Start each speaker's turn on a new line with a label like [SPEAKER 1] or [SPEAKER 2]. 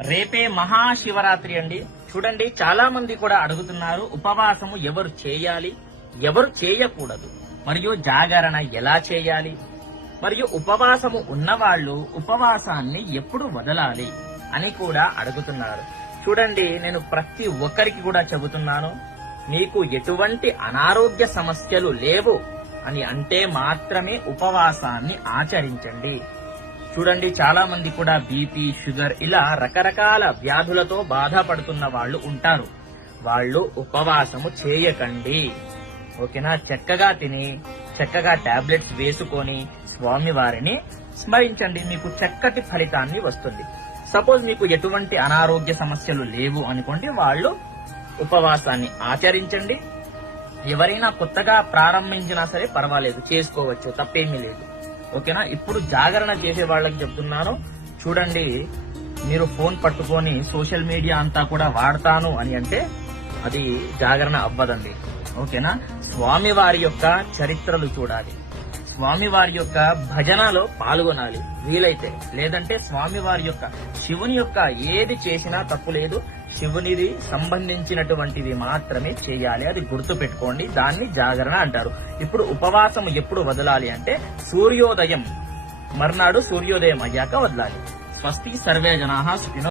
[SPEAKER 1] రేపే మహాశివరాత్రి అండి. చూడండి చాలా మంది కూడా అడుగుతున్నారు ఉపవాసము ఎవరు చేయాలి? ఎవరు చేయకూడదు. మరియు జాగరణ ఎలా చేయాలి? మరియు ఉపవాసము ఉన్నవాళ్ళు ఉపవాసాన్ని ఎప్పుడు వదలాలి అని కూడా అడుగుతున్నారు. చూడండి నేను ప్రతి ఒక్కరికి కూడా చెబుతున్నాను మీకు ఎటువంటి అనారోగ్య సమస్యలు లేవు అని అంటే మాత్రమే ఉపవాసాన్ని ఆచరించండి. చూడండి చాలా మంది కూడా బీపీ షుగర్ ఇలా రకరకాల వ్యాధులతో బాధపడుతున్న వాళ్ళు ఉంటారు. వాళ్ళు ఉపవాసము చేయకండి. ఓకేనా? చక్కగా తిని చక్కగా టాబ్లెట్స్ వేసుకొని స్వామి వారిని స్మరించండి. మీకు చక్కటి ఫలితాన్ని వస్తుంది. సపోజ్ మీకు ఎటువంటి అనారోగ్య సమస్యలు లేవు అనుకోండి వాళ్ళు ఉపవాసాన్ని ఆచరించండి. ఎవరైనా కొత్తగా ప్రారంభించినా సరే పర్వాలేదు చేసుకోవచ్చు తప్పేమీ లేదు. ఓకేనా? ఇప్పుడు జాగరణ చేసే వాళ్ళకి చెప్తున్నాను. చూడండి మీరు ఫోన్ పట్టుకొని సోషల్ మీడియా అంతా కూడా వాడతాను అని అంటే అది జాగరణ అవ్వదండి. ఓకేనా? స్వామి వారి యొక్క చరిత్రలు చూడాలి. స్వామి వారి యొక్క భజనలో పాల్గొనాలి. వీలైతే లేదంటే స్వామి వారి యొక్క శివుని యొక్క ఏది చేసినా తప్పు లేదు. శివునిది సంబంధించినటువంటిది మాత్రమే చేయాలి. అది గుర్తు పెట్టుకోండి దాన్ని జాగరణ అంటారు. ఇప్పుడు ఉపవాసం ఎప్పుడు వదలాలి అంటే సూర్యోదయం. మర్నాడు సూర్యోదయం అయ్యాక వదలాలి. స్వస్తి సర్వే జనా